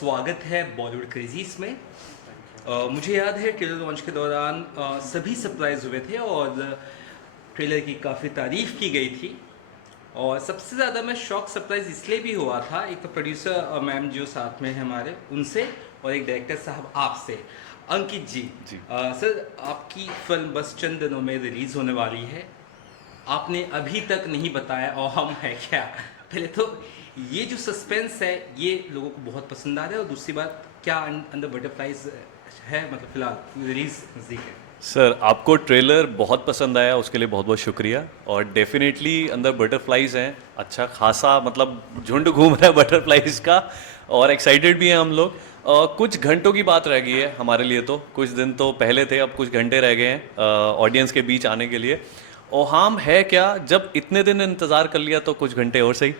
स्वागत है बॉलीवुड क्रेजीज में। मुझे याद है ट्रेलर लॉन्च के दौरान सभी सरप्राइज हुए थे और ट्रेलर की काफ़ी तारीफ की गई थी। और सबसे ज़्यादा मैं शॉक सरप्राइज इसलिए भी हुआ था, एक तो प्रोड्यूसर मैम जो साथ में है हमारे उनसे, और एक डायरेक्टर साहब आपसे। अंकित जी, सर आपकी फिल्म बस चंद दिनों में रिलीज़ होने वाली है, आपने अभी तक नहीं बताया और हम है क्या। पहले तो ये जो सस्पेंस है ये लोगों को बहुत पसंद आ रहा है, और दूसरी बात क्या अंडर बटरफ्लाइज है, मतलब फिलहाल रिलीज नज़दीक है। सर आपको ट्रेलर बहुत पसंद आया, उसके लिए बहुत बहुत शुक्रिया। और डेफिनेटली अंदर बटरफ्लाइज हैं, अच्छा खासा मतलब झुंड घूम रहा है बटरफ्लाइज का, और एक्साइटेड भी हैं हम लोग। कुछ घंटों की बात रह गई है हमारे लिए, तो कुछ दिन तो पहले थे, अब कुछ घंटे रह गए हैं ऑडियंस के बीच आने के लिए। ओहाम है क्या, जब इतने दिन इंतज़ार कर लिया तो कुछ घंटे और सही।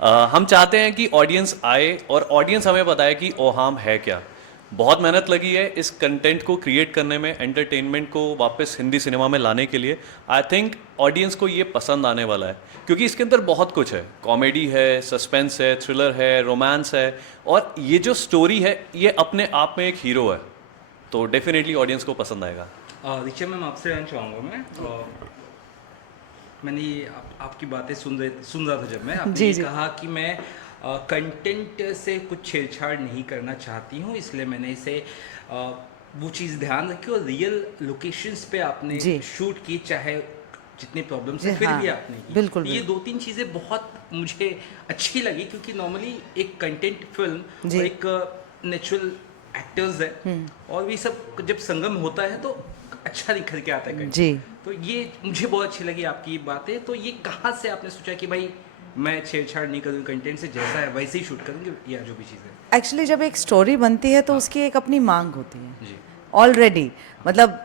हम चाहते हैं कि ऑडियंस आए और ऑडियंस हमें बताए कि ओहाम है क्या। बहुत मेहनत लगी है इस कंटेंट को क्रिएट करने में, एंटरटेनमेंट को वापस हिंदी सिनेमा में लाने के लिए। आई थिंक ऑडियंस को ये पसंद आने वाला है, क्योंकि इसके अंदर बहुत कुछ है, कॉमेडी है, सस्पेंस है, थ्रिलर है, रोमांस है, और ये जो स्टोरी है ये अपने आप में एक हीरो है, तो डेफिनेटली ऑडियंस को पसंद आएगा। रिचा मैम, आपसे जानना चाहूँगा मैं, मैंने आपकी बातें सुन रहा था जब मैं, आपने ये कहा कि मैं कंटेंट से कुछ छेड़छाड़ नहीं करना चाहती हूँ, इसलिए मैंने इसे वो चीज़ ध्यान रखी और रियल लोकेशंस पे आपने शूट की, चाहे जितनी प्रॉब्लम्स है फिर भी आपने की। बिल्कुल, ये दो तीन चीज़ें बहुत मुझे अच्छी लगी, क्योंकि नॉर्मली एक कंटेंट फिल्म और एक नेचुरल एक्टर्स है, और ये सब जब संगम होता है तो अच्छा निखर के आता है जी। तो ये मुझे बहुत अच्छी लगी आपकी बातें। तो ये कहाँ से आपने सोचा कि भाई मैं छेड़छाड़ नहीं करूँ, कंटेंट से जैसा है वैसे ही शूट करूँगी, या जो भी चीज़ है। एक्चुअली जब एक स्टोरी बनती है तो उसकी एक अपनी मांग होती है ऑलरेडी, मतलब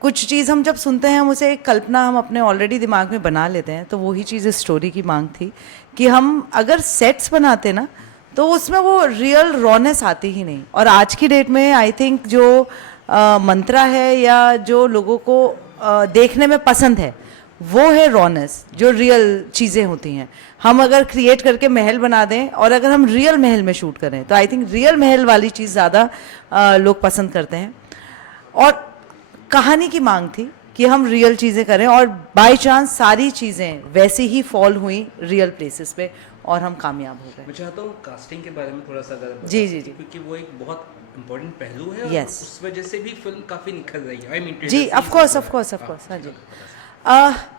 कुछ चीज़ हम जब सुनते हैं, हम उसे एक कल्पना हम अपने ऑलरेडी दिमाग में बना लेते हैं, तो वही चीज़ इस स्टोरी की मांग थी कि हम अगर सेट्स बनाते ना तो उसमें वो रियल रॉनेस आती ही नहीं। और आज की डेट में आई थिंक जो मंत्रा है या जो लोगों को देखने में पसंद है वो है रॉनेस, जो रियल चीज़ें होती हैं। हम अगर क्रिएट करके महल बना दें और अगर हम रियल महल में शूट करें तो आई थिंक रियल महल वाली चीज़ ज़्यादा लोग पसंद करते हैं। और कहानी की मांग थी कि हम रियल चीज़ें करें, और बाय चांस सारी चीज़ें वैसे ही फॉल हुई रियल प्लेसेस पे और हम कामयाब हो गए। मैं चाहता हूँ कास्टिंग के बारे में थोड़ा सा अगर जी, क्योंकि वो एक बहुत इम्पोर्टेंट पहलू है, और उस वजह से भी फिल्म काफ़ी निखर रही है। I mean, जी, ऑफ कोर्स हाँ जी।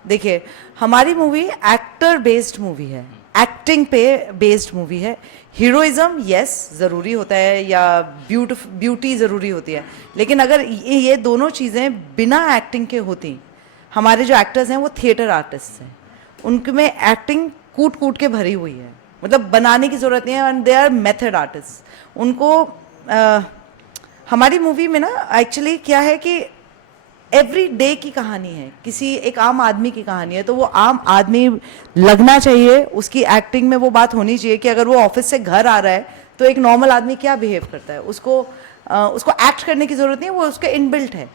देखिए, हमारी मूवी एक्टर बेस्ड मूवी है, एक्टिंग पे बेस्ड मूवी है। हीरोइज्म यस ज़रूरी होता है, या ब्यूटी ज़रूरी होती है, लेकिन अगर ये दोनों चीज़ें बिना एक्टिंग के होती, हमारे जो एक्टर्स हैं वो थिएटर आर्टिस्ट हैं, उनके में एक्टिंग कूट कूट के भरी हुई है, मतलब बनाने की ज़रूरत नहीं है, and they are method artist. उनको हमारी मूवी में ना एक्चुअली क्या है कि एवरी डे की कहानी है, किसी एक आम आदमी की कहानी है, तो वो आम आदमी लगना चाहिए, उसकी एक्टिंग में वो बात होनी चाहिए कि अगर वो ऑफिस से घर आ रहा है तो एक नॉर्मल आदमी क्या बिहेव करता है, उसको एक्ट करने की ज़रूरत नहीं है, वो उसका इनबिल्ट है।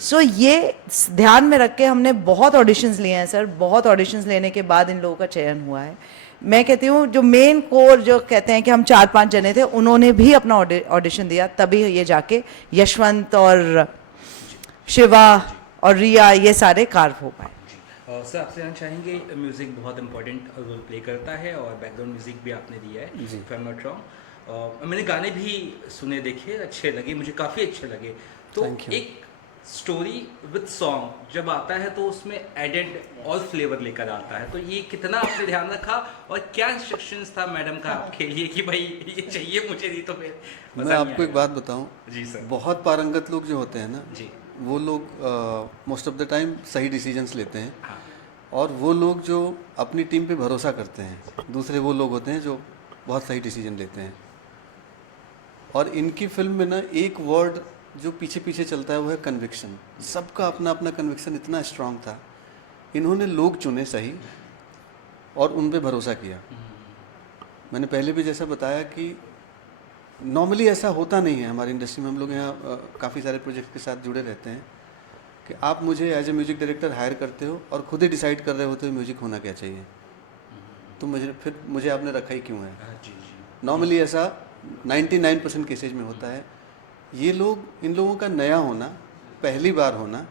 सो ये ध्यान में रख के हमने बहुत ऑडिशंस लिए हैं सर, बहुत ऑडिशंस लेने के बाद इन लोगों का चयन हुआ है। मैं कहती हूँ जो मेन कोर जो कहते हैं कि हम 4-5 जने थे, उन्होंने भी अपना ऑडिशन दिया, तभी ये जाके यशवंत और शिवा और रिया ये सारे कार्व हो पाए। सर आपसे जानना चाहेंगे, म्यूज़िक बहुत इंपॉर्टेंट रोल प्ले करता है और बैकग्राउंड म्यूज़िक भी आपने दिया है, if I am not wrong. मैंने गाने भी सुने, देखे, अच्छे लगे, मुझे काफ़ी अच्छे लगे। तो एक स्टोरी विद सॉन्ग जब आता है तो उसमें एडेड और फ्लेवर लेकर आता है, तो ये कितना आपने ध्यान रखा और क्या इंस्ट्रक्शंस था मैडम का आपके लिए कि भाई ये चाहिए मुझे, नहीं तो फिर मैं आपको एक बात बताऊं जी सर, बहुत पारंगत लोग जो होते हैं ना जी, वो लोग मोस्ट ऑफ द टाइम सही डिसीजंस लेते हैं, और वो लोग जो अपनी टीम पे भरोसा करते हैं, दूसरे वो लोग होते हैं जो बहुत सही डिसीजन लेते हैं। और इनकी फिल्म में ना एक वर्ड जो पीछे पीछे चलता है वो है कन्विक्शन। सबका अपना अपना कन्विक्शन इतना स्ट्रांग था, इन्होंने लोग चुने सही और उन पे भरोसा किया। मैंने पहले भी जैसा बताया कि नॉर्मली ऐसा होता नहीं है हमारी इंडस्ट्री में। हम लोग यहाँ काफ़ी सारे प्रोजेक्ट के साथ जुड़े रहते हैं कि आप मुझे as a music director hire करते हो और खुद ही डिसाइड कर रहे होते हो म्यूज़िक होना क्या चाहिए, तो मुझे आपने रखा ही क्यों है। नॉर्मली ऐसा 99% केसेज में होता है। ये लोग, इन लोगों का नया होना, पहली बार होना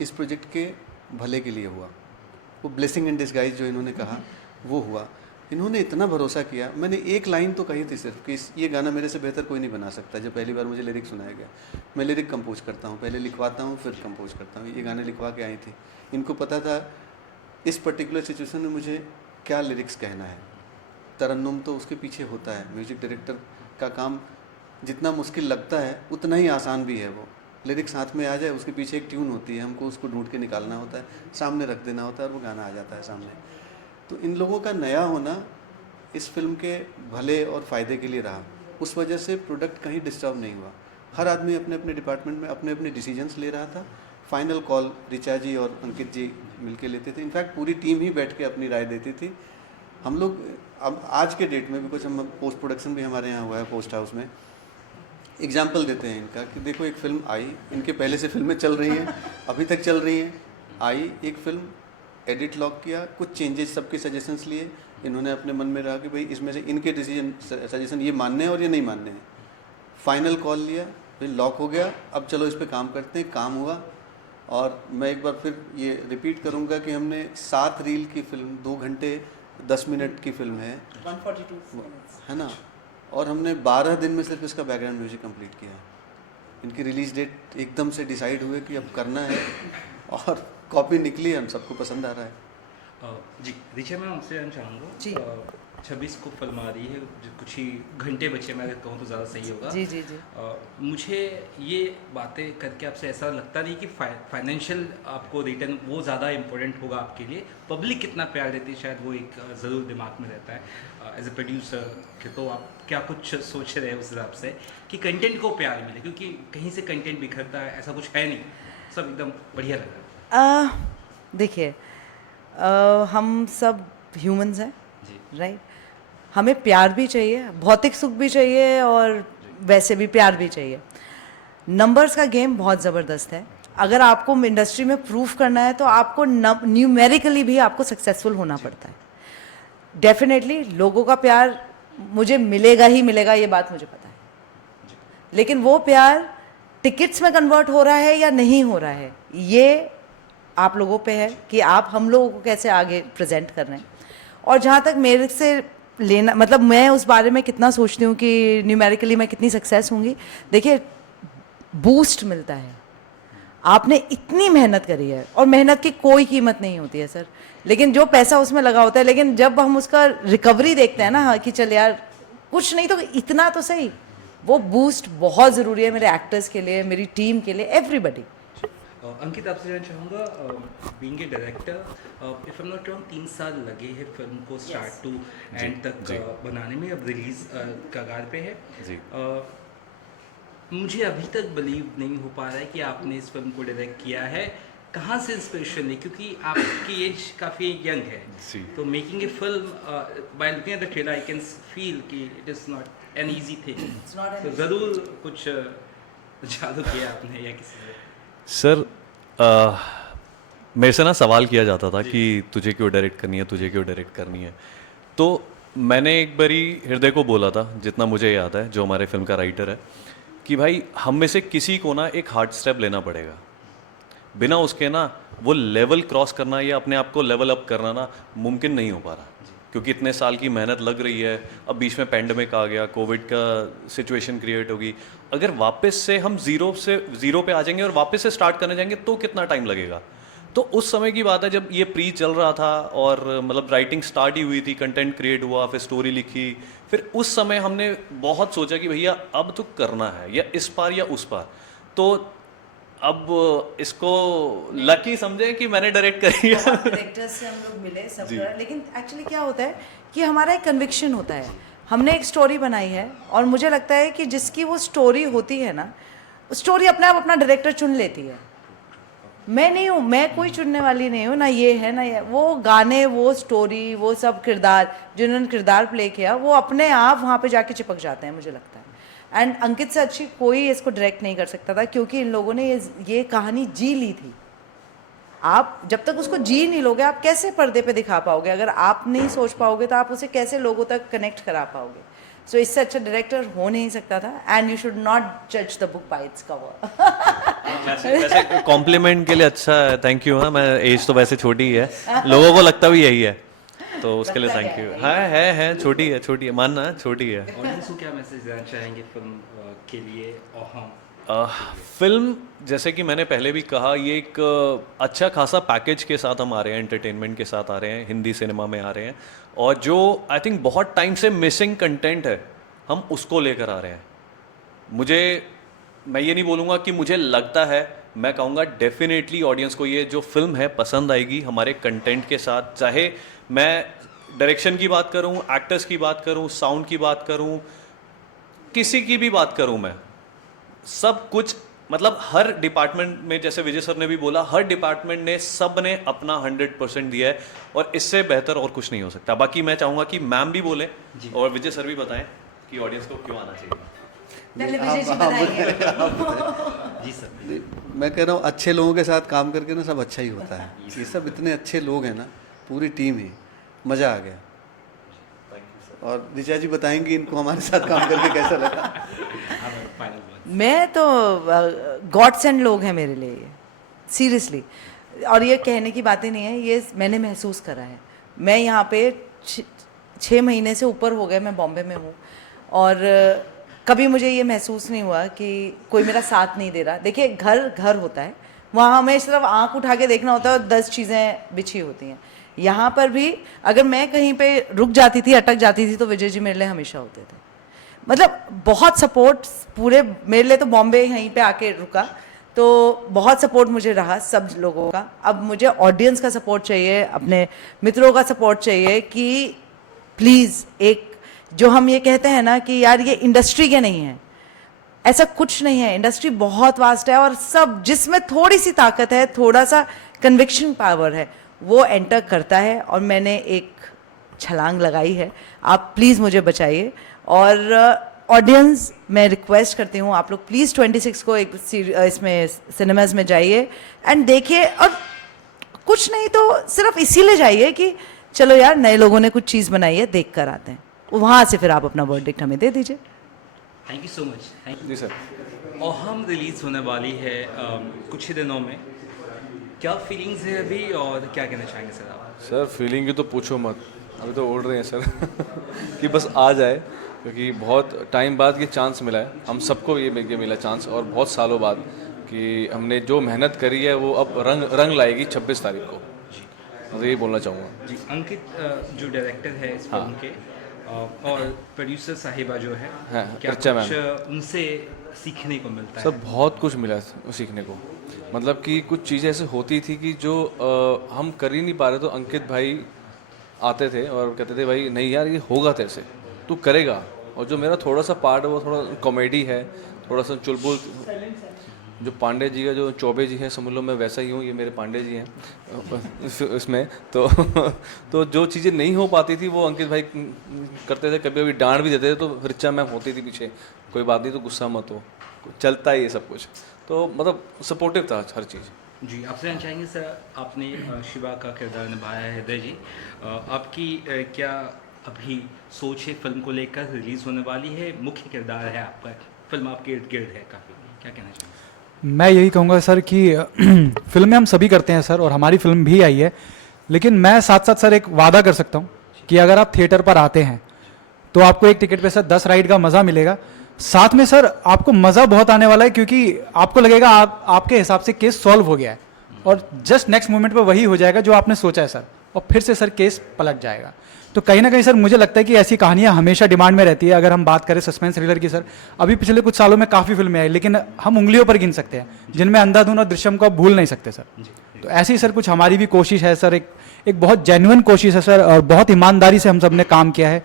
इस प्रोजेक्ट के भले के लिए हुआ। वो ब्लेसिंग इन डिस्गाइज जो इन्होंने कहा वो हुआ। इन्होंने इतना भरोसा किया। मैंने एक लाइन तो कही थी सिर्फ कि ये गाना मेरे से बेहतर कोई नहीं बना सकता। जब पहली बार मुझे लिरिक सुनाया गया, मैं लिरिक कंपोज करता हूँ, पहले लिखवाता हूँ फिर कंपोज करता हूँ। ये गाने लिखवा के आई थी। इनको पता था इस पर्टिकुलर सिचुएशन में मुझे क्या लिरिक्स कहना है। तरन्नुम तो उसके पीछे होता है। म्यूजिक डायरेक्टर का काम जितना मुश्किल लगता है उतना ही आसान भी है। वो लिरिक्स हाथ में आ जाए, उसके पीछे एक ट्यून होती है, हमको उसको ढूंढ के निकालना होता है, सामने रख देना होता है और वो गाना आ जाता है सामने। तो इन लोगों का नया होना इस फिल्म के भले और फ़ायदे के लिए रहा। उस वजह से प्रोडक्ट कहीं डिस्टर्ब नहीं हुआ। हर आदमी अपने अपने डिपार्टमेंट में अपने अपने डिसीजंस ले रहा था। फाइनल कॉल ऋचा जी और अंकित जी मिलके लेते थे। इनफैक्ट पूरी टीम ही बैठ के अपनी राय देती थी। हम लोग अब आज के डेट में भी कुछ, हम पोस्ट प्रोडक्शन भी हमारे यहाँ हुआ है पोस्ट हाउस में, एग्जाम्पल देते हैं इनका कि देखो एक फ़िल्म आई, इनके पहले से फिल्में चल रही हैं, अभी तक चल रही हैं। आई एक फ़िल्म, एडिट लॉक किया, कुछ चेंजेस, सबके सजेशंस लिए, इन्होंने अपने मन में रहा कि भाई इसमें से इनके डिसीजन सजेशन ये मानने हैं और ये नहीं मानने हैं। फाइनल कॉल लिया, फिर लॉक हो गया, अब चलो इस पर काम करते हैं। काम हुआ। और मैं एक बार फिर ये रिपीट करूँगा कि हमने 7 रील की फ़िल्म, 2 घंटे 10 मिनट की फ़िल्म है, 142 है ना, और हमने 12 दिन में सिर्फ इसका बैकग्राउंड म्यूजिक कंप्लीट किया है। इनकी रिलीज़ डेट एकदम से डिसाइड हुए कि अब करना है, और कॉपी निकली, हम सबको पसंद आ रहा है। जी ऋचा, मैं आपसे जानना जी। चाहूँगा 26 को फिल्म आ रही है, जो कुछ ही घंटे बचे, मैं अगर कहूँ तो ज़्यादा सही होगा। जी जी जी। मुझे ये बातें करके आपसे ऐसा लगता नहीं कि फाइनेंशियल आपको रिटर्न वो ज़्यादा इम्पोर्टेंट होगा आपके लिए? पब्लिक कितना प्यार देती है शायद वो एक ज़रूर दिमाग में रहता है एज ए प्रोड्यूसर के। तो आप क्या कुछ सोच रहे हैं उस हिसाब से कि कंटेंट को प्यार मिले? क्योंकि कहीं से कंटेंट बिखरता है ऐसा कुछ है नहीं, सब एकदम बढ़िया लग रहा है। देखिए, हम सब ह्यूमंस हैं, जी राइट? हमें प्यार भी चाहिए, भौतिक सुख भी चाहिए, और वैसे भी प्यार भी चाहिए। नंबर्स का गेम बहुत ज़बरदस्त है। अगर आपको इंडस्ट्री में प्रूफ करना है तो आपको न्यूमेरिकली भी आपको सक्सेसफुल होना पड़ता है। डेफिनेटली लोगों का प्यार मुझे मिलेगा ही मिलेगा, ये बात मुझे पता है। लेकिन वो प्यार टिकट्स में कन्वर्ट हो रहा है या नहीं हो रहा है, ये आप लोगों पे है कि आप हम लोगों को कैसे आगे प्रेजेंट कर रहे हैं। और जहाँ तक मेरे से लेना, मतलब मैं उस बारे में कितना सोचती हूँ कि न्यूमेरिकली मैं कितनी सक्सेस होंगी, देखिए बूस्ट मिलता है। आपने इतनी मेहनत करी है, और मेहनत की कोई कीमत नहीं होती है सर, लेकिन जो पैसा उसमें लगा होता है, लेकिन जब हम उसका रिकवरी देखते हैं ना, हाँ कि चल यार कुछ नहीं तो इतना तो सही, वो बूस्ट बहुत ज़रूरी है मेरे एक्टर्स के लिए, मेरी टीम के लिए, एवरीबडी। अंकित, आपसे जानना चाहूँगा, being a director, if I am not wrong 3 साल लगे हैं फिल्म को स्टार्ट टू एंड तक बनाने में, अब रिलीज कगार पे है। जी। मुझे अभी तक बिलीव नहीं हो पा रहा है कि आपने इस फिल्म को डायरेक्ट किया है। कहाँ से इंस्पिरेशन ली? क्योंकि आपकी एज काफ़ी यंग है, जी। तो making a film by looking at the trailer I can feel कि it is not an easy thing. तो ज़रूर कुछ जादू किया आपने या किसी से? सर, मेरे से ना सवाल किया जाता था कि तुझे क्यों डायरेक्ट करनी है, तुझे क्यों डायरेक्ट करनी है। तो मैंने एक बारी हृदय को बोला था, जितना मुझे याद है, जो हमारे फिल्म का राइटर है, कि भाई हम में से किसी को ना एक हार्ड स्टेप लेना पड़ेगा। बिना उसके ना वो लेवल क्रॉस करना या अपने आप को लेवल अप करना ना मुमकिन नहीं हो पा रहा, क्योंकि इतने साल की मेहनत लग रही है। अब बीच में पेंडेमिक आ गया, कोविड का सिचुएशन क्रिएट होगी। अगर वापस से हम ज़ीरो पे आ जाएंगे और वापस से स्टार्ट करने जाएंगे तो कितना टाइम लगेगा। तो उस समय की बात है जब ये प्री चल रहा था, और मतलब राइटिंग स्टार्ट ही हुई थी, कंटेंट क्रिएट हुआ, फिर स्टोरी लिखी। फिर उस समय हमने बहुत सोचा कि भैया अब तो करना है, या इस पार या उस पार। तो अब इसको लकी समझे कि मैंने डायरेक्ट करी है। डायरेक्टर्स से हम लोग मिले सब, लेकिन एक्चुअली क्या होता है कि हमारा एक कन्विक्शन होता है। हमने एक स्टोरी बनाई है, और मुझे लगता है कि जिसकी वो स्टोरी होती है ना, स्टोरी अपने आप अपना डायरेक्टर चुन लेती है। मैं नहीं हूँ, मैं कोई चुनने वाली नहीं हूँ, ना ये है ना ये। वो गाने, वो स्टोरी, वो सब किरदार जिन्होंने किरदार प्ले किया, वो अपने आप वहाँ पे जाके चिपक जाते हैं, मुझे लगता है। एंड अंकित से अच्छी कोई इसको डायरेक्ट नहीं कर सकता था, क्योंकि इन लोगों ने ये कहानी जी ली थी। आप जब तक उसको जी नहीं लोगे, आप कैसे पर्दे पे दिखा पाओगे? अगर आप नहीं सोच पाओगे तो आप उसे कैसे लोगों तक कनेक्ट करा पाओगे? सो इससे अच्छा डायरेक्टर हो नहीं सकता था. एंड यू शुड नॉट जज the book by its cover. वैसे कॉम्प्लीमेंट के लिए अच्छा है, थैंक यू. हाँ, मैं एज तो वैसे छोटी ही है, लोगों को लगता भी यही है, तो उसके लिए थैंक यू. है छोटी है, मानना छोटी है. ऑडियंस को क्या मैसेज देना चाहेंगे फिल्म के लिए? और हम फिल्म, जैसे कि मैंने पहले भी कहा, ये एक अच्छा खासा पैकेज के साथ हम आ रहे हैं, एंटरटेनमेंट के साथ आ रहे हैं, हिंदी सिनेमा में आ रहे हैं, और जो आई थिंक बहुत टाइम से मिसिंग कंटेंट है, हम उसको लेकर आ रहे हैं. मैं ये नहीं बोलूँगा कि मुझे लगता है, मैं कहूँगा डेफिनेटली ऑडियंस को ये जो फिल्म है पसंद आएगी हमारे कंटेंट के साथ. चाहे मैं डायरेक्शन की बात करूँ, एक्टर्स की बात करूँ, साउंड की बात करूँ, किसी की भी बात करूँ, मैं सब कुछ, मतलब हर डिपार्टमेंट में, जैसे विजय सर ने भी बोला, हर डिपार्टमेंट ने, सब ने अपना 100% दिया है, और इससे बेहतर और कुछ नहीं हो सकता. बाकी मैं चाहूँगा कि मैम भी बोले और विजय सर भी बताएं कि ऑडियंस को क्यों आना चाहिए. पहले विजय जी बताइए. जी सर. मैं कह रहा हूँ अच्छे लोगों के साथ काम करके ना सब अच्छा ही होता है. ये सब इतने अच्छे लोग हैं ना, पूरी टीम ही, मज़ा आ गया. और ऋचा जी बताएंगी इनको हमारे साथ काम करके कैसा लगा. मैं तो गॉड सेंड लोग हैं मेरे लिए ये, सीरियसली. और ये कहने की बातें नहीं है, ये मैंने महसूस करा है. मैं यहाँ पे 6 महीने से ऊपर हो गए मैं बॉम्बे में हूँ, और कभी मुझे ये महसूस नहीं हुआ कि कोई मेरा साथ नहीं दे रहा. देखिए, घर होता है, वहाँ हमें सिर्फ आँख उठा के देखना होता है और 10 चीज़ें बिछी होती हैं. यहाँ पर भी अगर मैं कहीं पे रुक जाती थी, अटक जाती थी, तो विजय जी मेरे लिए हमेशा होते थे. मतलब बहुत सपोर्ट पूरे, मेरे लिए तो बॉम्बे यहीं पे आके रुका, तो बहुत सपोर्ट मुझे रहा सब लोगों का. अब मुझे ऑडियंस का सपोर्ट चाहिए, अपने मित्रों का सपोर्ट चाहिए कि प्लीज़, एक जो हम ये कहते हैं ना कि यार ये इंडस्ट्री के नहीं है, ऐसा कुछ नहीं है. इंडस्ट्री बहुत वास्ट है, और सब जिसमें थोड़ी सी ताकत है, थोड़ा सा कन्विक्शन पावर है, वो एंटर करता है. और मैंने एक छलांग लगाई है, आप प्लीज़ मुझे बचाइए. और ऑडियंस, मैं रिक्वेस्ट करती हूँ, आप लोग प्लीज़ 26 को एक इसमें सिनेमाज में जाइए एंड देखिए. और कुछ नहीं तो सिर्फ इसीलिए जाइए कि चलो यार, नए लोगों ने कुछ चीज़ बनाई है, देख कर आते हैं. वहाँ से फिर आप अपना वर्डिक्ट हमें दे दीजिए. Thank you so much. जी सर. और हम रिलीज़ होने वाली है कुछ ही दिनों में. क्या फीलिंग्स है अभी, और क्या कहना चाहेंगे सर आप? सर फीलिंग की तो पूछो मत, अभी तो उड़ रहे हैं सर कि बस आ जाए, क्योंकि बहुत टाइम बाद ये चांस मिला है. हम सबको ये मिला चांस, और बहुत सालों बाद, कि हमने जो मेहनत करी है वो अब रंग लाएगी 26 तारीख को. तो यही बोलना चाहूँगा. जी. अंकित जो डायरेक्टर है इस फिल्म के, और प्रोड्यूसर साहिबा जो है, क्या रिचा कुछ उनसे सीखने को मिलता है? सर बहुत कुछ मिला सीखने को. मतलब कि कुछ चीज़ें ऐसे होती थी कि जो हम कर ही नहीं पा रहे, तो अंकित भाई आते थे और कहते थे भाई नहीं यार, ये होगा तेरे, तू करेगा. और जो मेरा थोड़ा सा पार्ट है वो थोड़ा कॉमेडी है, थोड़ा सा चुलबुल. जो पांडे जी का जो चौबे जी है, समझ लो मैं वैसा ही हूँ, ये मेरे पांडे जी हैं इसमें. तो जो चीज़ें नहीं हो पाती थी वो अंकित भाई करते थे. कभी कभी डांट भी देते थे, तो रिचा मैम होती थी पीछे, कोई बात नहीं, तो गुस्सा मत हो, चलता है ये सब कुछ. तो मतलब सपोर्टिव था हर चीज़. जी. आपसे जानना चाहेंगे सर, आपने शिवा का किरदार निभाया है, हृदय जी. आपकी क्या अभी सोच है फिल्म को लेकर? रिलीज़ होने वाली है, मुख्य किरदार है आपका, फिल्म आपके इर्द गिर्द है काफ़ी, क्या कहना चाहेंगे? मैं यही कहूँगा सर कि फिल्में हम सभी करते हैं सर, और हमारी फिल्म भी आई है. लेकिन मैं साथ साथ सर एक वादा कर सकता हूँ कि अगर आप थिएटर पर आते हैं तो आपको एक टिकट पे सर 10 राइड का मज़ा मिलेगा. साथ में सर आपको मज़ा बहुत आने वाला है, क्योंकि आपको लगेगा आपके हिसाब से केस सॉल्व हो गया है, और जस्ट नेक्स्ट मोमेंट पे वही हो जाएगा जो आपने सोचा है सर, और फिर से सर केस पलट जाएगा. तो कहीं ना कहीं सर मुझे लगता है कि ऐसी कहानियां हमेशा डिमांड में रहती है. अगर हम बात करें सस्पेंस थ्रिलर की सर, अभी पिछले कुछ सालों में काफ़ी फिल्में आई, लेकिन हम उंगलियों पर गिन सकते हैं जिनमें अंधाधुन और दृश्यम को आप भूल नहीं सकते सर. तो ऐसी सर कुछ हमारी भी कोशिश है सर, एक बहुत जेन्युइन कोशिश है सर, और बहुत ईमानदारी से हम सब ने काम किया है.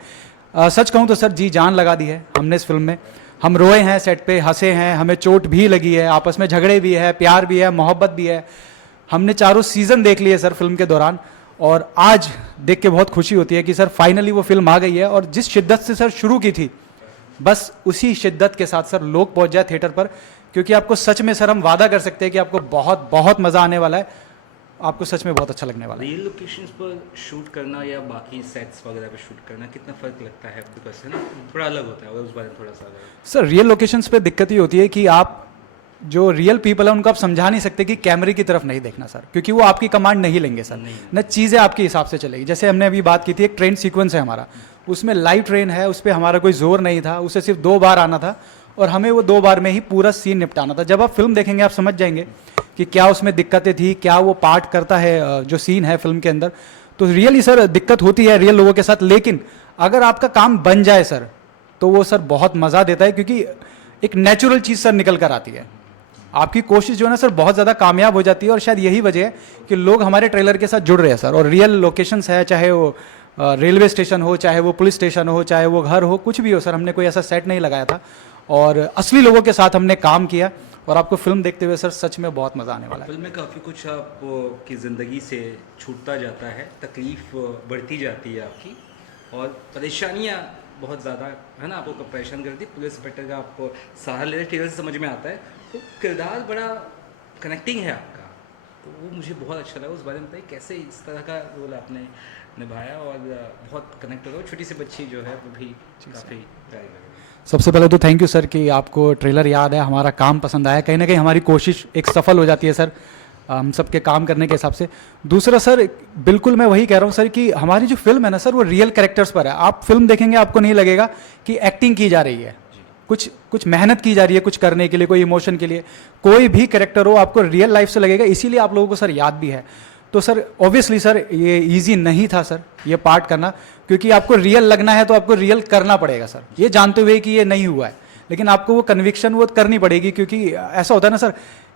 सच कहूँ तो सर जी जान लगा दी है हमने इस फिल्म में. हम रोए हैं सेट पे, हंसे हैं, हमें चोट भी लगी है, आपस में झगड़े भी है, प्यार भी है, मोहब्बत भी है. हमने 4 सीज़न देख लिए सर फिल्म के दौरान, और आज देख के बहुत खुशी होती है कि सर फाइनली वो फिल्म आ गई है. और जिस शिद्दत से सर शुरू की थी, बस उसी शिद्दत के साथ सर लोग पहुंच जाए थिएटर पर, क्योंकि आपको सच में सर हम वादा कर सकते हैं कि आपको बहुत बहुत मज़ा आने वाला है. आपको सच में बहुत अच्छा लगने वाला है। रियल लोकेशंस पर शूट करना या बाकी सेट्स वगैरह पे शूट करना कितना फ़र्क लगता है? बिकॉज है ना, थोड़ा अलग होता है, और उस बारे में थोड़ा सा अलग। सर रियल लोकेशंस पे दिक्कत ये होती है कि आप जो रियल पीपल है उनको आप समझा नहीं सकते कि कैमरे की तरफ नहीं देखना सर, क्योंकि वो आपकी कमांड नहीं लेंगे सर, न चीज़ें आपके हिसाब से चलेगी। जैसे हमने अभी बात की थी, एक ट्रेन सीक्वेंस है हमारा, उसमें लाइव ट्रेन है, उस पर हमारा कोई जोर नहीं था, उसे सिर्फ 2 बार आना था और हमें वो 2 बार में ही पूरा सीन निपटाना था। जब आप फिल्म देखेंगे आप समझ जाएंगे कि क्या उसमें दिक्कतें थी, क्या वो पार्ट करता है जो सीन है फिल्म के अंदर। तो रियली सर दिक्कत होती है रियल लोगों के साथ, लेकिन अगर आपका काम बन जाए सर तो वो सर बहुत मज़ा देता है, क्योंकि एक नेचुरल चीज़ सर निकल कर आती है। आपकी कोशिश जो है ना सर बहुत ज़्यादा कामयाब हो जाती है, और शायद यही वजह है कि लोग हमारे ट्रेलर के साथ जुड़ रहे हैं सर। और रियल लोकेशंस है, चाहे वो रेलवे स्टेशन हो, चाहे वो पुलिस स्टेशन हो, चाहे वो घर हो, कुछ भी हो सर, हमने कोई ऐसा सेट नहीं लगाया था और असली लोगों के साथ हमने काम किया। और आपको फिल्म देखते हुए सर सच में बहुत मज़ा आने वाला है। फिल्म में काफ़ी कुछ आपकी ज़िंदगी से छूटता जाता है, तकलीफ बढ़ती जाती है आपकी, और परेशानियाँ बहुत ज़्यादा है ना आपको परेशान करती है। पुलिस इंस्पेक्टर का आप सहारा ले रहे, ट्रेलर से समझ में आता है, तो किरदार बड़ा कनेक्टिंग है आपका, तो वो मुझे बहुत अच्छा लगा। उस बारे में बताइए कैसे इस तरह का रोल आपने निभाया और बहुत कनेक्ट हो। छोटी सी बच्ची जो है वो भी काफ़ी प्यारी लगी। सबसे पहले तो थैंक यू सर कि आपको ट्रेलर याद है, हमारा काम पसंद आया। कहीं ना कहीं हमारी कोशिश एक सफल हो जाती है सर हम सबके काम करने के हिसाब से। दूसरा सर बिल्कुल मैं वही कह रहा हूँ सर कि हमारी जो फिल्म है ना सर वो रियल कैरेक्टर्स पर है। आप फिल्म देखेंगे आपको नहीं लगेगा कि एक्टिंग की जा रही है, कुछ मेहनत की जा रही है कुछ करने के लिए, कोई इमोशन के लिए। कोई भी कैरेक्टर हो आपको रियल लाइफ से लगेगा, इसीलिए आप लोगों को सर याद भी है। तो सर ऑब्वियसली सर ये इजी नहीं था सर ये पार्ट करना, क्योंकि आपको रियल लगना है तो आपको रियल करना पड़ेगा सर, ये जानते हुए कि ये नहीं हुआ है, लेकिन आपको वो कन्विक्शन वो करनी पड़ेगी। क्योंकि ऐसा होता है ना सर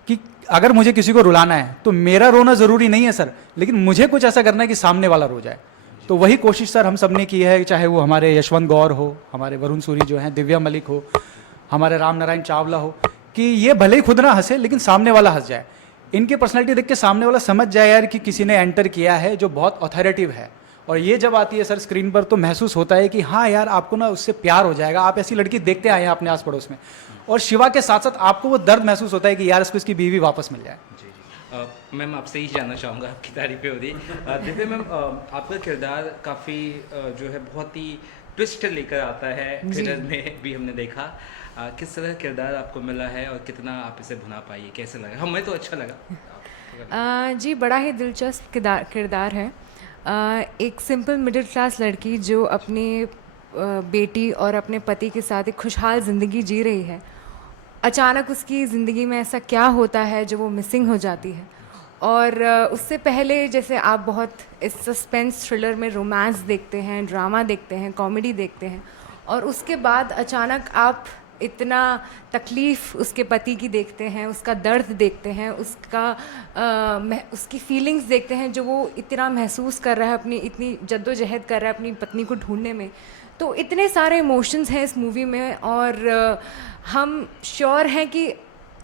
कि अगर मुझे किसी को रुलाना है तो मेरा रोना ज़रूरी नहीं है सर, लेकिन मुझे कुछ ऐसा करना है कि सामने वाला रो जाए। तो वही कोशिश सर हम सब ने की है, चाहे वो हमारे यशवंत गौर हो, हमारे वरुण सूरी जो हैं, दिव्या मलिक हो, हमारे राम नारायण चावला हो, कि ये भले ही खुद ना हंसे लेकिन सामने वाला हंस जाए। इनकी पर्सनैलिटी देख के सामने वाला समझ जाए यार कि किसी ने एंटर किया है जो बहुत ऑथोरेटिव है। और ये जब आती है सर स्क्रीन पर तो महसूस होता है कि हाँ यार आपको ना उससे प्यार हो जाएगा, आप ऐसी लड़की देखते आए हैं अपने आस पड़ोस में। और शिवा के साथ साथ आपको वो दर्द महसूस होता है कि यार इसको इसकी बीवी वापस मिल जाए। जी जी मैम आपसे ही जानना चाहूँगा, आपकी तारीफें हो रही। दिव्या मैम आपका किरदार काफ़ी जो है बहुत ही ट्विस्ट लेकर आता है, ट्रेलर में भी हमने देखा। किस तरह किरदार आपको मिला है और कितना आप इसे भुना पाइए, कैसे लगा? हमें तो अच्छा लगा। जी बड़ा ही दिलचस्प किरदार है। एक सिंपल मिडिल क्लास लड़की जो अपनी बेटी और अपने पति के साथ एक खुशहाल ज़िंदगी जी रही है, अचानक उसकी ज़िंदगी में ऐसा क्या होता है जो वो मिसिंग हो जाती है। और उससे पहले जैसे आप बहुत इस सस्पेंस थ्रिलर में रोमांस देखते हैं, ड्रामा देखते हैं, कॉमेडी देखते हैं, और उसके बाद अचानक आप इतना तकलीफ़ उसके पति की देखते हैं, उसका दर्द देखते हैं, उसकी फीलिंग्स देखते हैं जो वो इतना महसूस कर रहा है, अपनी इतनी जद्दोजहद कर रहा है अपनी पत्नी को ढूंढने में। तो इतने सारे इमोशंस हैं इस मूवी में, और हम श्योर हैं कि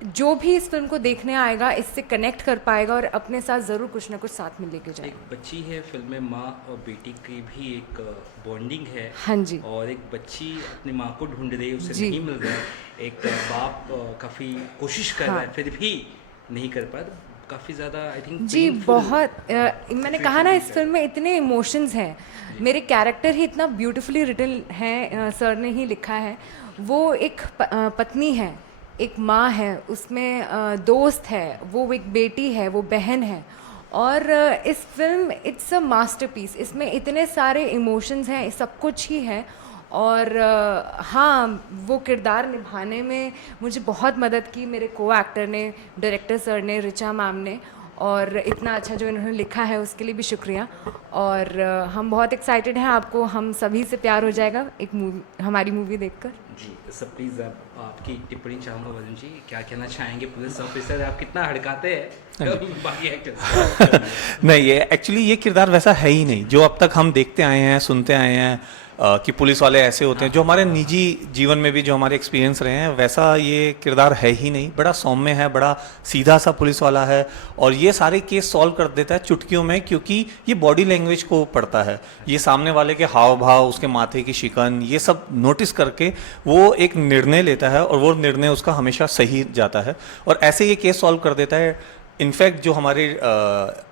जो भी इस फिल्म को देखने आएगा इससे कनेक्ट कर पाएगा और अपने साथ ज़रूर कुछ ना कुछ साथ में लेके जाएगा। एक बच्ची है फिल्म में, माँ और बेटी की भी एक बॉन्डिंग है। हाँ जी। और एक बच्ची अपनी माँ को ढूंढ रही है, उसे जी। नहीं मिल रहा है। एक बाप काफ़ी कोशिश कर रहा है, फिर भी नहीं कर पा रहा। काफ़ी ज़्यादा आई थिंक जी बहुत मैंने कहा ना इस फिल्म में इतने इमोशंस हैं, मेरे कैरेक्टर ही इतना ब्यूटीफुली रिटन है, सर ने ही लिखा है। वो एक पत्नी है, एक माँ है, उसमें दोस्त है, वो एक बेटी है, वो बहन है। और इस फिल्म इट्स अ मास्टरपीस, इसमें इतने सारे इमोशंस हैं, सब कुछ ही है। और हाँ वो किरदार निभाने में मुझे बहुत मदद की मेरे को एक्टर ने, डायरेक्टर सर ने, रिचा मैम ने, और इतना अच्छा जो इन्होंने लिखा है उसके लिए भी शुक्रिया। और हम बहुत एक्साइटेड हैं, आपको हम सभी से प्यार हो जाएगा एक मूवी, हमारी मूवी देखकर। जी सब प्लीज़ आपकी टिप्पणी चाहूँगा। वरुण जी क्या कहना चाहेंगे? पुलिस ऑफिसर आप कितना हड़काते हैं बाकी एक्टर्स। नहीं, ये एक्चुअली ये किरदार वैसा है ही नहीं जो अब तक हम देखते आए हैं, सुनते आए हैं कि पुलिस वाले ऐसे होते हैं। जो हमारे निजी जीवन में भी जो हमारे एक्सपीरियंस रहे हैं वैसा ये किरदार है ही नहीं। बड़ा सौम्य है, बड़ा सीधा सा पुलिस वाला है, और ये सारे केस सॉल्व कर देता है चुटकियों में, क्योंकि ये बॉडी लैंग्वेज को पढ़ता है। ये सामने वाले के हाव भाव, उसके माथे की शिकन, ये सब नोटिस करके वो एक निर्णय लेता है, और वो निर्णय उसका हमेशा सही जाता है, और ऐसे ये केस सॉल्व कर देता है। इनफैक्ट जो हमारे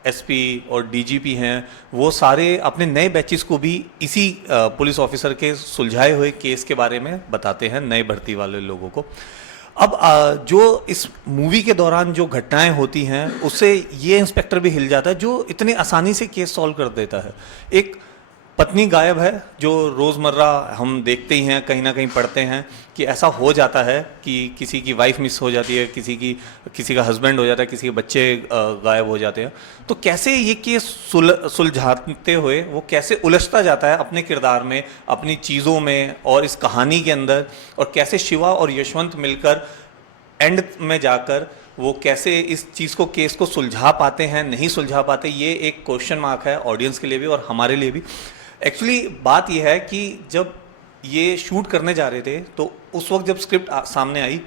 एसपी और डीजीपी हैं वो सारे अपने नए बैचेस को भी इसी पुलिस ऑफिसर के सुलझाए हुए केस के बारे में बताते हैं, नए भर्ती वाले लोगों को। अब जो इस मूवी के दौरान जो घटनाएं होती हैं उससे ये इंस्पेक्टर भी हिल जाता है जो इतने आसानी से केस सॉल्व कर देता है। एक पत्नी गायब है जो रोज़मर्रा हम देखते ही हैं, कहीं ना कहीं पढ़ते हैं कि ऐसा हो जाता है कि किसी की वाइफ मिस हो जाती है, किसी का हस्बैंड हो जाता है, किसी के बच्चे गायब हो जाते हैं। तो कैसे ये केस सुलझाते हुए वो कैसे उलझता जाता है अपने किरदार में, अपनी चीज़ों में और इस कहानी के अंदर, और कैसे शिवा और यशवंत मिलकर एंड में जाकर वो कैसे इस चीज़ को, केस को सुलझा पाते हैं, नहीं सुलझा पाते, ये एक क्वेश्चन मार्क है ऑडियंस के लिए भी और हमारे लिए भी। एक्चुअली बात यह है कि जब ये शूट करने जा रहे थे तो उस वक्त जब स्क्रिप्ट सामने आई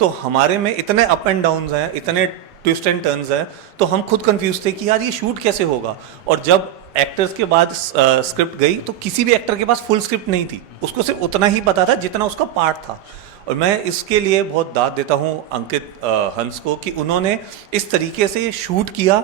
तो हमारे में इतने अप एंड डाउन्स हैं, इतने ट्विस्ट एंड टर्न्स हैं, तो हम खुद कंफ्यूज थे कि यार ये शूट कैसे होगा। और जब एक्टर्स के बाद स्क्रिप्ट गई तो किसी भी एक्टर के पास फुल स्क्रिप्ट नहीं थी, उसको सिर्फ उतना ही पता था जितना उसका पार्ट था। और मैं इसके लिए बहुत दाद देता हूँ अंकित हंस को कि उन्होंने इस तरीके से शूट किया।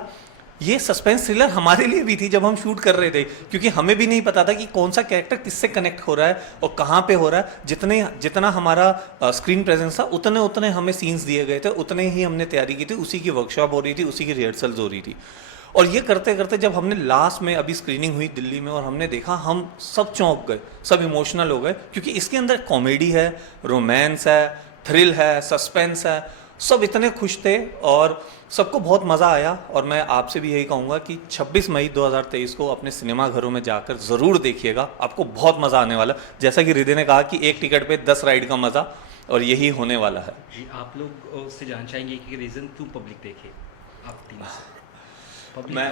ये सस्पेंस थ्रिलर हमारे लिए भी थी जब हम शूट कर रहे थे, क्योंकि हमें भी नहीं पता था कि कौन सा कैरेक्टर किससे कनेक्ट हो रहा है और कहाँ पे हो रहा है। जितना हमारा स्क्रीन प्रेजेंस था उतने हमें सीन्स दिए गए थे, उतने ही हमने तैयारी की थी, उसी की वर्कशॉप हो रही थी, उसी की रिहर्सल्स हो रही थी। और ये करते करते जब हमने लास्ट में अभी स्क्रीनिंग हुई दिल्ली में और हमने देखा, हम सब चौंक गए, सब इमोशनल हो गए, क्योंकि इसके अंदर कॉमेडी है, रोमांस है, थ्रिल है, सस्पेंस है, सब इतने खुश थे और सबको बहुत मज़ा आया। और मैं आपसे भी यही कहूँगा कि 26 मई 2023 को अपने सिनेमा घरों में जाकर ज़रूर देखिएगा, आपको बहुत मज़ा आने वाला। जैसा कि हृदय ने कहा कि एक टिकट पे 10 राइड का मज़ा, और यही होने वाला है। जी, आप लोग उससे जान चाहेंगे कि रीज़न क्यों पब्लिक देखे आप तीन से?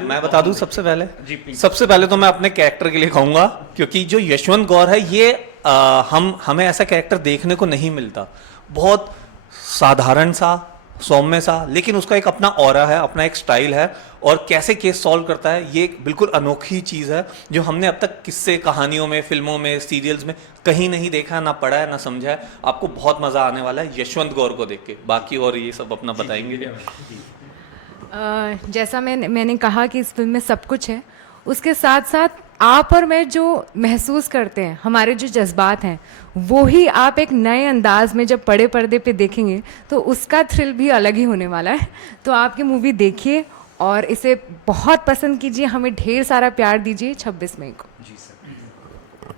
मैं बता दूं सबसे पहले। जी, प्लीज। सबसे पहले तो मैं अपने कैरेक्टर के लिए कहूँगा, क्योंकि जो यशवंत गौर है ये हमें ऐसा कैरेक्टर देखने को नहीं मिलता। बहुत साधारण सा, सौम्य सा, लेकिन उसका एक अपना ऑरा है, अपना एक स्टाइल है, और कैसे केस सॉल्व करता है ये एक बिल्कुल अनोखी चीज़ है जो हमने अब तक किस्से, कहानियों में, फिल्मों में, सीरियल्स में कहीं नहीं देखा, ना पढ़ा है, ना समझा है। आपको बहुत मज़ा आने वाला है यशवंत गौर को देख के। बाकी और ये सब अपना बताएंगे। जैसा मैंने कहा कि इस फिल्म में सब कुछ है, उसके साथ साथ आप और मैं जो महसूस करते हैं, हमारे जो जज्बात हैं, वो ही आप एक नए अंदाज में जब बड़े पर्दे पे देखेंगे तो उसका थ्रिल भी अलग ही होने वाला है। तो आपकी मूवी देखिए और इसे बहुत पसंद कीजिए, हमें ढेर सारा प्यार दीजिए 26 मई को। जी सर।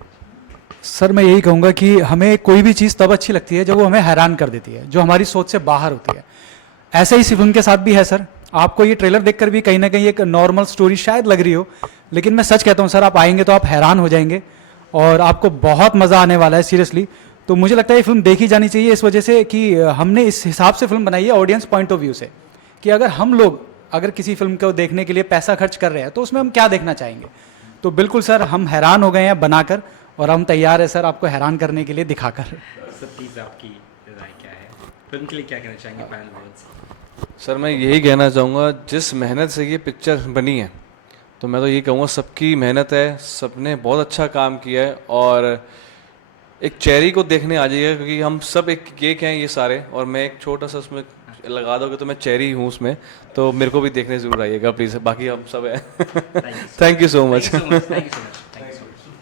सर मैं यही कहूँगा कि हमें कोई भी चीज़ तब अच्छी लगती है जब वो हमें हैरान कर देती है, जो हमारी सोच से बाहर होती है। ऐसे ही इस फिल्म के साथ भी है सर। आपको ये ट्रेलर देखकर भी कहीं ना कहीं एक नॉर्मल स्टोरी शायद लग रही हो, लेकिन मैं सच कहता हूँ सर, आप आएंगे तो आप हैरान हो जाएंगे और आपको बहुत मज़ा आने वाला है सीरियसली। तो मुझे लगता है ये फिल्म देखी जानी चाहिए इस वजह से कि हमने इस हिसाब से फिल्म बनाई है ऑडियंस पॉइंट ऑफ व्यू से, कि अगर हम लोग अगर किसी फिल्म को देखने के लिए पैसा खर्च कर रहे हैं तो उसमें हम क्या देखना चाहेंगे। तो बिल्कुल सर, हम हैरान हो गए हैं बनाकर और हम तैयार है सर आपको हैरान करने के लिए दिखाकर। सर प्लीज़ आपकी राय क्या है, फिल्म के लिए क्या कहना चाहेंगे फाइनल वर्ड्स? सर मैं यही कहना चाहूँगा, जिस मेहनत से ये पिक्चर बनी है, तो मैं तो यही कहूँगा सबकी मेहनत है, सबने बहुत अच्छा काम किया है। और एक चेरी को देखने आ जाइएगा, क्योंकि हम सब एक केक हैं ये सारे, और मैं एक छोटा सा उसमें लगा दोगे तो मैं चेरी हूँ उसमें, तो मेरे को भी देखने ज़रूर आइएगा प्लीज़। बाकी हम सब हैं। Thank you so much. Thank you so much.